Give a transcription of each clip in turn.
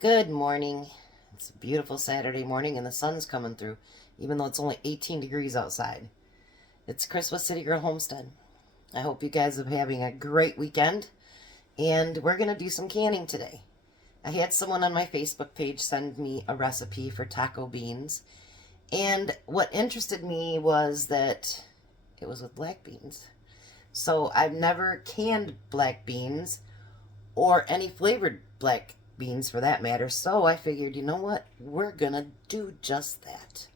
Good morning. It's a beautiful Saturday morning and the sun's coming through, even though it's only 18 degrees outside. It's Chris with City Girl Homestead. I hope you guys are having a great weekend, and we're going to do some canning today. I had someone on my Facebook page send me a recipe for taco beans, and what interested me was that it was with black beans. So I've never canned black beans or any flavored black beans for that matter. So I figured, you know what? We're going to do just that.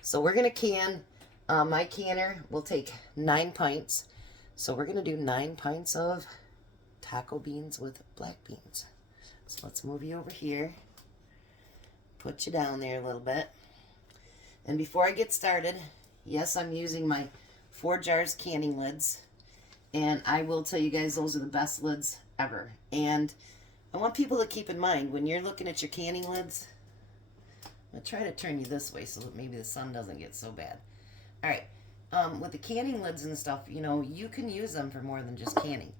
So we're going to can, my canner will take 9 pints. So we're going to do 9 pints of taco beans with black beans. So let's move you over here. Put you down there a little bit. And before I get started, yes, I'm using my 4 jars canning lids. And I will tell you guys, those are the best lids ever. And I want people to keep in mind, when you're looking at your canning lids, I'm going to try to turn you this way so that maybe the sun doesn't get so bad. Alright, with the canning lids and stuff, you know, you can use them for more than just canning.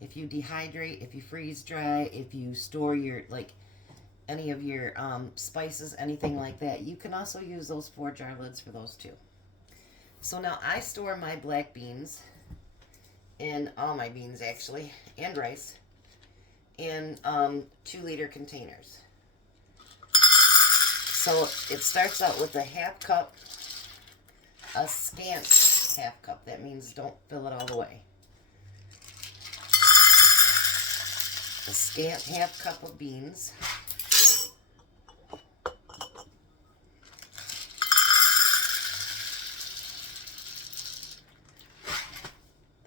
If you dehydrate, if you freeze dry, if you store your, like, any of your spices, anything like that, you can also use those 4 jar lids for those too. So now I store my black beans, and all my beans actually, and rice, in 2-liter containers. So it starts out with a half cup, a scant half cup. That means don't fill it all the way. A scant half cup of beans.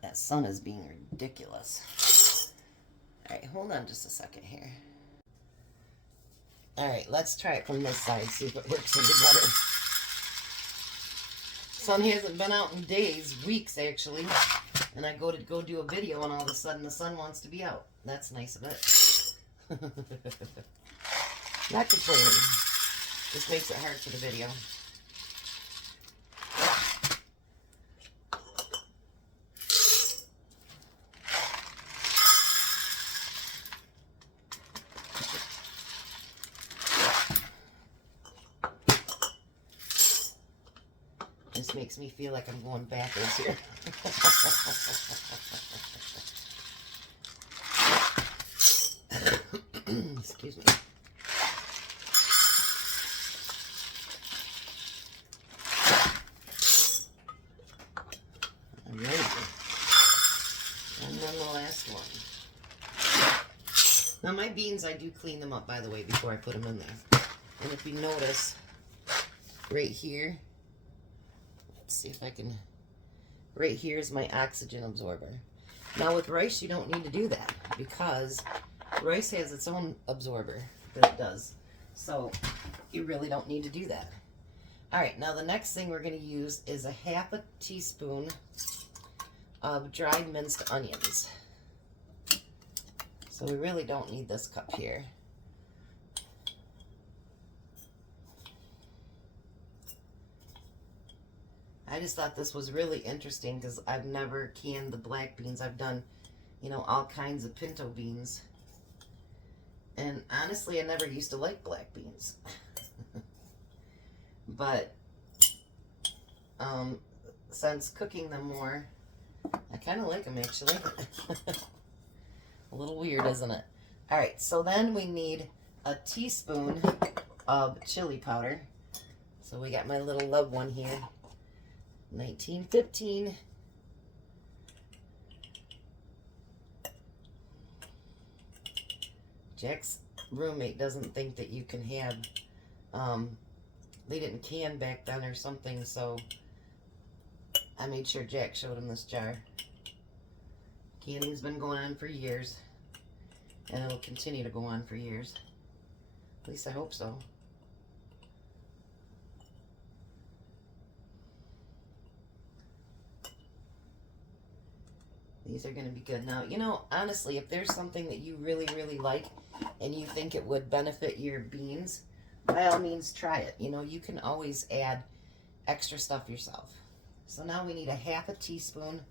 That sun is being ridiculous. Alright, hold on just a second here. Alright, let's try it from this side, see if it works any better. Sun hasn't been out in days, weeks actually. And I go do a video and all of a sudden the sun wants to be out. That's nice of it. Not complaining. Just makes it hard for the video. This makes me feel like I'm going backwards here. Excuse me. Alright. And then the last one. Now my beans, I do clean them up, by the way, before I put them in there. And if you notice, right here, let's see if I can, right here is my oxygen absorber. Now with rice, you don't need to do that because rice has its own absorber that it does. So you really don't need to do that. Alright, now the next thing we're going to use is a half a teaspoon of dried minced onions. So we really don't need this cup here. I just thought this was really interesting because I've never canned the black beans. I've done, you know, all kinds of pinto beans. And honestly, I never used to like black beans. But since cooking them more, I kind of like them actually. A little weird, isn't it? Alright, so then we need a teaspoon of chili powder. So we got my little loved one here. 1915. Jack's roommate doesn't think that you can have, they didn't can back then or something, so I made sure Jack showed him this jar. Canning's been going on for years, and it'll continue to go on for years. At least I hope so. These are going to be good. Now, you know, honestly, if there's something that you really, really like and you think it would benefit your beans, by all means, try it. You know, you can always add extra stuff yourself. So now we need a half a teaspoon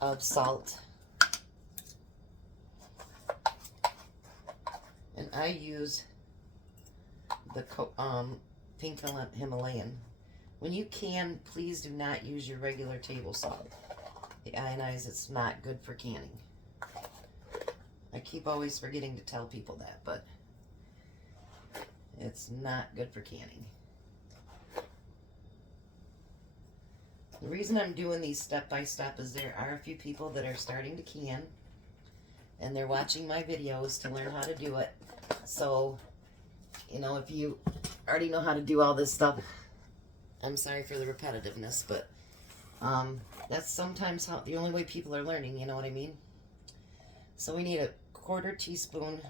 of salt. And I use the pink Himalayan. When you can, please do not use your regular table salt. The ionized, it's not good for canning. I keep always forgetting to tell people that, but it's not good for canning. The reason I'm doing these step by step is there are a few people that are starting to can, and they're watching my videos to learn how to do it. So, you know, if you already know how to do all this stuff, I'm sorry for the repetitiveness, but that's sometimes how the only way people are learning, you know what I mean? So we need a 1/4 teaspoon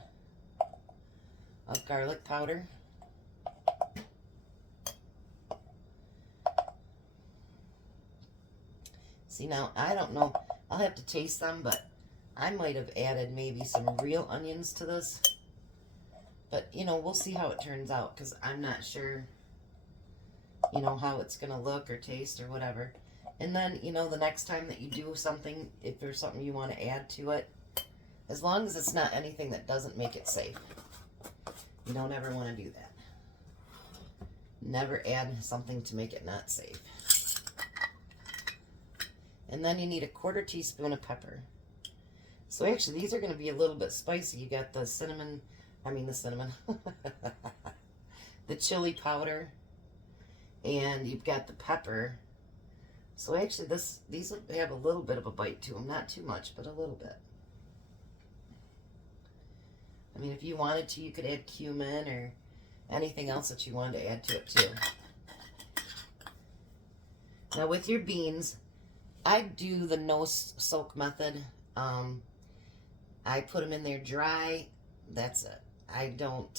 of garlic powder. See, now I don't know, I'll have to taste them, but I might have added maybe some real onions to this. But, you know, we'll see how it turns out, because I'm not sure, you know, how it's going to look or taste or whatever. And then, you know, the next time that you do something, if there's something you want to add to it, as long as it's not anything that doesn't make it safe, you don't ever want to do that. Never add something to make it not safe. And then you need a 1/4 teaspoon of pepper. So actually, these are going to be a little bit spicy. You got the cinnamon, the chili powder, and you've got the pepper. So actually, these have a little bit of a bite to them. Not too much, but a little bit. I mean, if you wanted to, you could add cumin or anything else that you wanted to add to it too. Now with your beans, I do the no soak method. I put them in there dry. That's it. I don't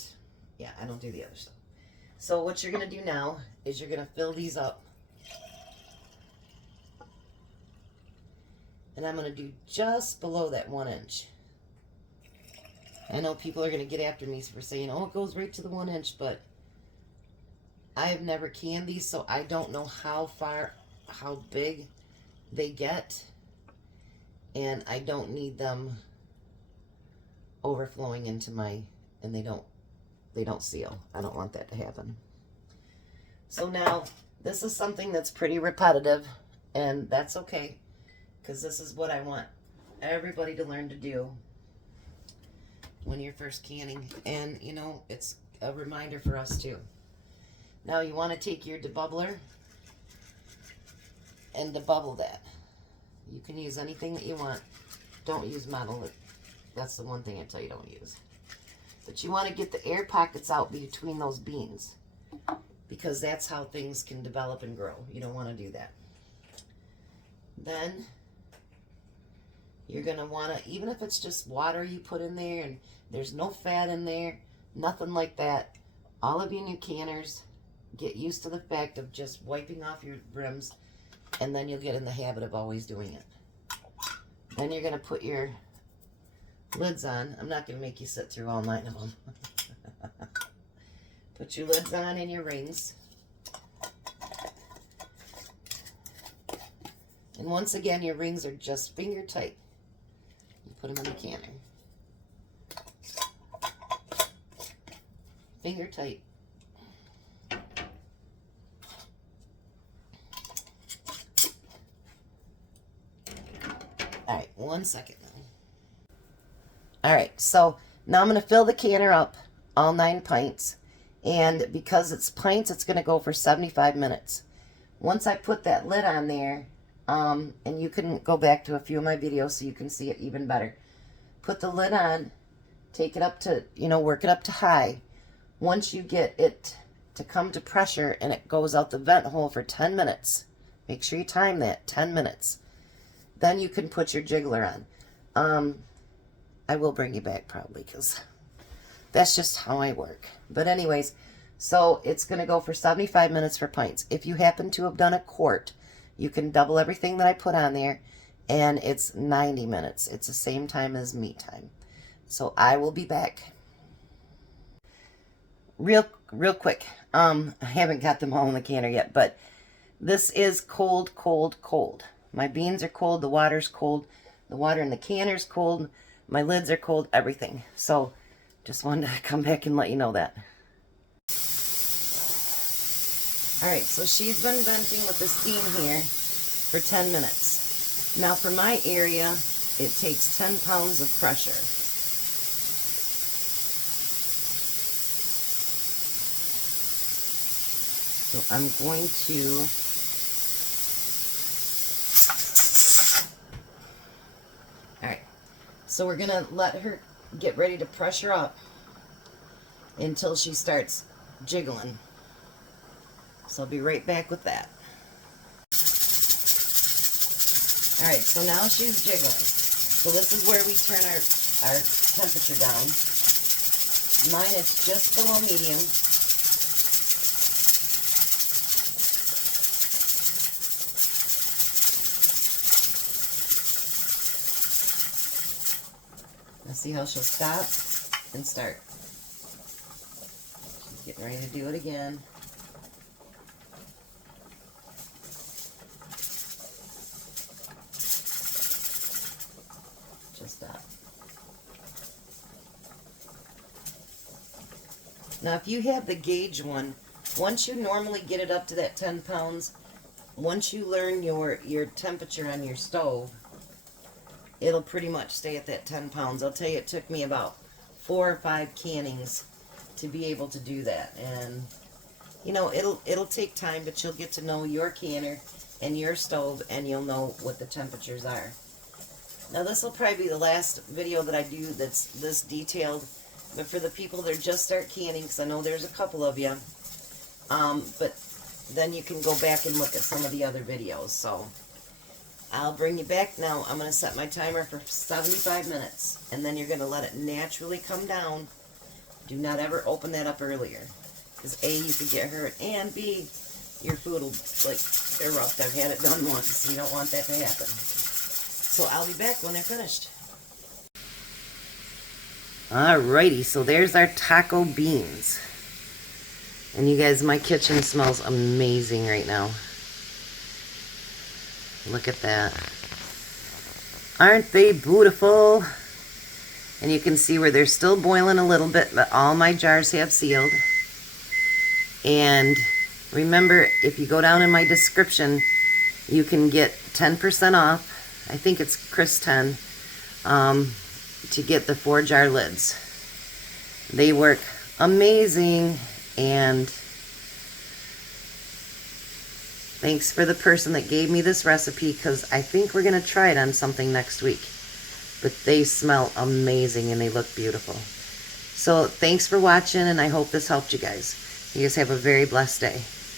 do the other stuff. So what you're going to do now is you're going to fill these up. And I'm going to do just below that 1 inch. I know people are going to get after me for saying, oh, it goes right to the 1 inch, but I've never canned these, so I don't know how big they get. And I don't need them overflowing into and they don't seal. I don't want that to happen. So now, this is something that's pretty repetitive, and that's okay, because this is what I want everybody to learn to do when you're first canning. And, you know, it's a reminder for us too. Now you want to take your debubbler and debubble that. You can use anything that you want. Don't use metal. That's the one thing I tell you don't use. But you want to get the air pockets out between those beans, because that's how things can develop and grow. You don't want to do that. Then you're going to want to, even if it's just water you put in there and there's no fat in there, nothing like that, all of you new canners, get used to the fact of just wiping off your brims, and then you'll get in the habit of always doing it. Then you're going to put your lids on. I'm not going to make you sit through all 9 of them. Put your lids on and your rings. And once again, your rings are just finger tight. You put them in the canner. Finger tight. All right, 1 second now. All right, so now I'm going to fill the canner up, all 9 pints. And because it's pints, it's going to go for 75 minutes. Once I put that lid on there, and you can go back to a few of my videos so you can see it even better. Put the lid on, take it up to, work it up to high. Once you get it to come to pressure and it goes out the vent hole for 10 minutes, make sure you time that, 10 minutes. Then you can put your jiggler on. I will bring you back probably, because that's just how I work. But anyways, so it's going to go for 75 minutes for pints. If you happen to have done a quart, you can double everything that I put on there, and it's 90 minutes. It's the same time as meat time. So I will be back. Real quick. I haven't got them all in the canner yet, but this is cold, cold, cold. My beans are cold, the water's cold, the water in the canner's cold, my lids are cold, everything. So just wanted to come back and let you know that. Alright, so she's been venting with the steam here for 10 minutes. Now for my area, it takes 10 pounds of pressure. So I'm going to alright, so we're going to let her get ready to pressure up until she starts jiggling. So I'll be right back with that. Alright, so now she's jiggling. So this is where we turn our temperature down. Mine is just below medium. Now see how she'll stop and start. She's getting ready to do it again. Stop. Now if you have the gauge one, once you normally get it up to that 10 pounds, once you learn your temperature on your stove, it'll pretty much stay at that 10 pounds. I'll tell you, it took me about 4 or 5 cannings to be able to do that. And you know, it'll take time, but you'll get to know your canner and your stove, and you'll know what the temperatures are. Now this will probably be the last video that I do that's this detailed, but for the people that just start canning, because I know there's a couple of you, but then you can go back and look at some of the other videos. So I'll bring you back now. I'm going to set my timer for 75 minutes, and then you're going to let it naturally come down. Do not ever open that up earlier, because A, you could get hurt, and B, your food will erupt. I've had it done once, so you don't want that to happen. So I'll be back when they're finished. Alrighty, so there's our taco beans. And you guys, my kitchen smells amazing right now. Look at that. Aren't they beautiful? And you can see where they're still boiling a little bit, but all my jars have sealed. And remember, if you go down in my description, you can get 10% off. I think it's Chris 10, to get the 4-jar lids. They work amazing, and thanks for the person that gave me this recipe, because I think we're going to try it on something next week. But they smell amazing and they look beautiful. So thanks for watching, and I hope this helped you guys. You guys have a very blessed day.